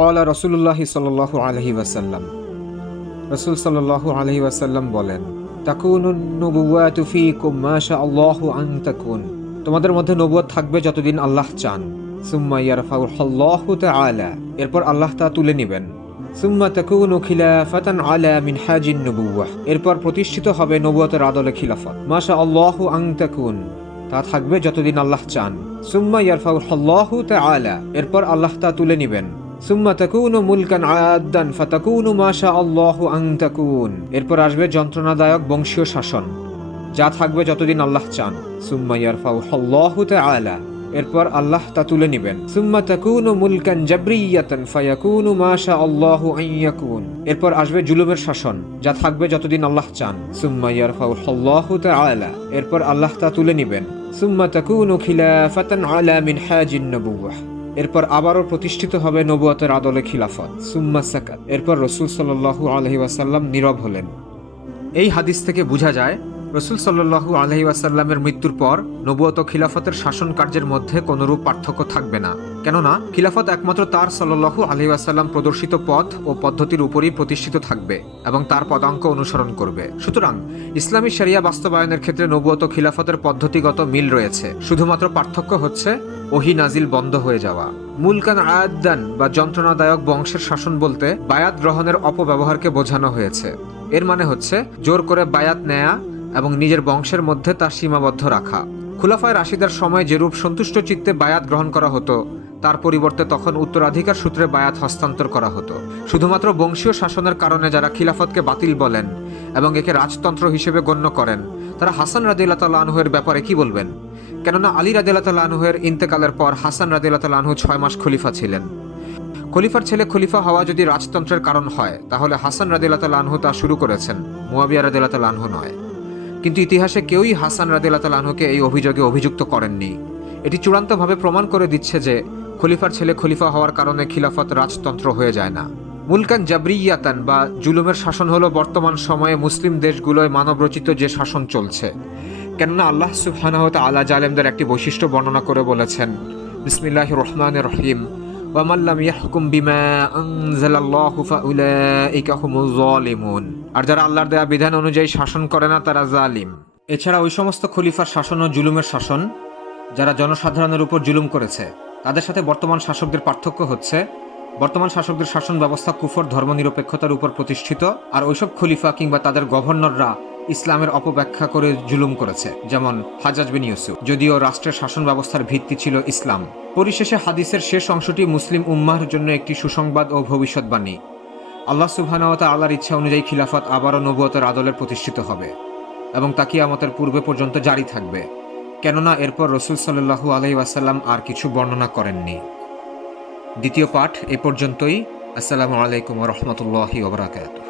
ক্বালা রাসূলুল্লাহি সাল্লাল্লাহু আলাইহি ওয়াসাল্লাম, রাসূল সাল্লাল্লাহু আলাইহি ওয়াসাল্লাম বলেন, তাকুনুন নুবুওয়াতু ফীকুম মা শাআল্লাহু আন তাকুন। তোমাদের মধ্যে নবুয়ত থাকবে যতদিন আল্লাহ চান। সুম্মা ইয়ারফাউহুল্লাহু তাআলা, এরপর আল্লাহ তা তুলে নেবেন। সুম্মা তাকুনু খিলাফাতান আলা মিনহাজিন নুবুওয়াহ, এরপর প্রতিষ্ঠিত হবে নবুয়তের আদলে খিলাফত। মা শাআল্লাহু আন তাকুন, তা থাকবে যতদিন আল্লাহ চান। সুম্মা ইয়ারফাউহুল্লাহু তাআলা, এরপর আল্লাহ তা তুলে নেবেন। সুম্মা তাকুনু মুলকান আদান ফাতাকুনু মা শাআল্লাহু আন তাকুন, এরপর আসবে যন্ত্রণাদায়ক বংশীয় শাসন, যা থাকবে যতদিন আল্লাহ চান। সুম্মা ইয়ারফাউহুল্লাহু তাআলা, এরপর আল্লাহ তা তুলে নেবেন। সুম্মা তাকুনু মুলকান জাবরিয়াতান ফায়াকুনু মা শাআল্লাহু আন ইয়াকুন, এরপর আসবে জুলুমের শাসন, যা থাকবে যতদিন আল্লাহ চান। সুম্মা ইয়ারফাউহুল্লাহু তাআলা, এরপর আল্লাহ তা তুলে নেবেন। সুম্মা তাকুনু খিলাফাতান আলা মিনহাজিন নবুওয়াহ, এরপর আবারও প্রতিষ্ঠিত হবে নবুয়তের আদলে খিলাফত। সুম্মা সাকাত, এরপর রাসূল সাল্লাল্লাহু আলাইহি ওয়াসাল্লাম নীরব হলেন। এই হাদিস থেকে বোঝা যায় রাসূল সাল্লাল্লাহু আলাইহি ওয়াসাল্লামের মৃত্যুর পর নবুয়ত ও খিলাফতের শাসন কার্যের মধ্যে কোনরূপ পার্থক্য থাকবে না, কেননা খিলাফত একমাত্র তার সাল্লাল্লাহু আলাইহি ওয়াসাল্লাম প্রদর্শিত পথ ও পদ্ধতির উপরই প্রতিষ্ঠিত থাকবে এবং তার পদাঙ্ক অনুসরণ করবে। সুতরাং ইসলামী শরিয়া বাস্তবায়নের ক্ষেত্রে নবুয়ত ও খিলাফতের পদ্ধতিগত মিল রয়েছে, শুধুমাত্র পার্থক্য হচ্ছে ওহী নাজিল বন্ধ হয়ে যাওয়া। মুলকান আদান বা যন্ত্রণাদায়ক বংশের শাসন বলতে বায়াত গ্রহণের অপব্যবহারকে বোঝানো হয়েছে। এর মানে হচ্ছে জোর করে বায়াত নেয়া এবং নিজের বংশের মধ্যে তা সীমাবদ্ধ রাখা। খুলাফায়ে রাশিদার সময় যেরূপ সন্তুষ্ট চিত্তে বায়াত গ্রহণ করা হতো, তার পরিবর্তে তখন উত্তরাধিকার সূত্রে বায়াত হস্তান্তর করা হতো। শুধুমাত্র বংশীয় শাসনের কারণে যারা খিলাফতকে বাতিল বলেন এবং একে রাজতন্ত্র হিসেবে গণ্য করেন, তারা হাসান রাদিয়াল্লাহু তাআলা আনহুর ব্যাপারে কি বলবেন? কেননা আলী রাদিয়াল্লাহু তাআলা আনহুর ইন্তেকালের পর হাসান রাদিয়াল্লাহু তাআলা আনহু 6 মাস খলিফা ছিলেন। খলিফার ছেলে খলিফা হওয়া যদি রাজতন্ত্রের কারণ হয়, তাহলে হাসান রাদিয়াল্লাহু তাআলা আনহু তা শুরু করেছেন, মুয়াবিয়া রাদিয়াল্লাহু তাআলা আনহু নয়। কিন্তু ইতিহাসে কেউই হাসান রাদিয়াল্লাহু তাআলা আনহুকে এই অভিযোগে অভিযুক্ত করেননি। এটি চূড়ান্তভাবে প্রমাণ করে দিচ্ছে যে খলিফার ছেলে খলিফা হওয়ার কারণে খিলাফত রাজতন্ত্র হয়ে যায় না। মুলকান জাবরিয়াতান বা জুলুমের শাসন হলো বর্তমান সময়ে মুসলিম দেশগুলোয় মানবরচিত যে শাসন চলছে। কেননা আল্লাহ সুবহানাহু ওয়া তাআলা জালেমদের একটি বৈশিষ্ট্য বর্ণনা করে বলেছেন, বিসমিল্লাহির রহমানির রহিম, ওয়া মান লাম ইয়াহকুম বিমা আনজালাল্লাহু ফাউলাইকা হুমুজ জালিমুন, আর যারা আল্লাহর দেয়া বিধান অনুযায়ী শাসন করে না তারা জালিম। এছাড়া ওই সমস্ত খলিফার শাসন ও জুলুমের শাসন যারা জনসাধারণের উপর জুলুম করেছে, তাদের সাথে বর্তমান শাসকদের পার্থক্য হচ্ছে বর্তমান শাসকদের শাসন ব্যবস্থা কুফর ধর্মনিরপেক্ষতার উপর প্রতিষ্ঠিত, আর ওইসব খলিফা কিংবা তাদের গভর্নররা ইসলামের অপব্যাখ্যা করে জুলুম করেছে, যেমন হাজ্জাজ বিন ইউসুফ, যদিও রাষ্ট্রের শাসন ব্যবস্থার ভিত্তি ছিল ইসলাম। পরিশেষে হাদিসের শেষ অংশটি মুসলিম উম্মাহর জন্য একটি সুসংবাদ ও ভবিষ্যৎবাণী। আল্লাহ সুবহানাহু ওয়া তাআলার ইচ্ছা অনুযায়ী খিলাফত আবারও নবুয়তের আদলে প্রতিষ্ঠিত হবে এবং তা কিয়ামতের পূর্বে পর্যন্ত জারি থাকবে, কেননা এরপর রাসূল সাল্লাল্লাহু আলাইহি ওয়াসাল্লাম আর কিছু বর্ণনা করেননি। দ্বিতীয় পাঠ এ পর্যন্তই। আসসালামু আলাইকুম ওয়া রাহমাতুল্লাহি ওয়া বারাকাতুহু।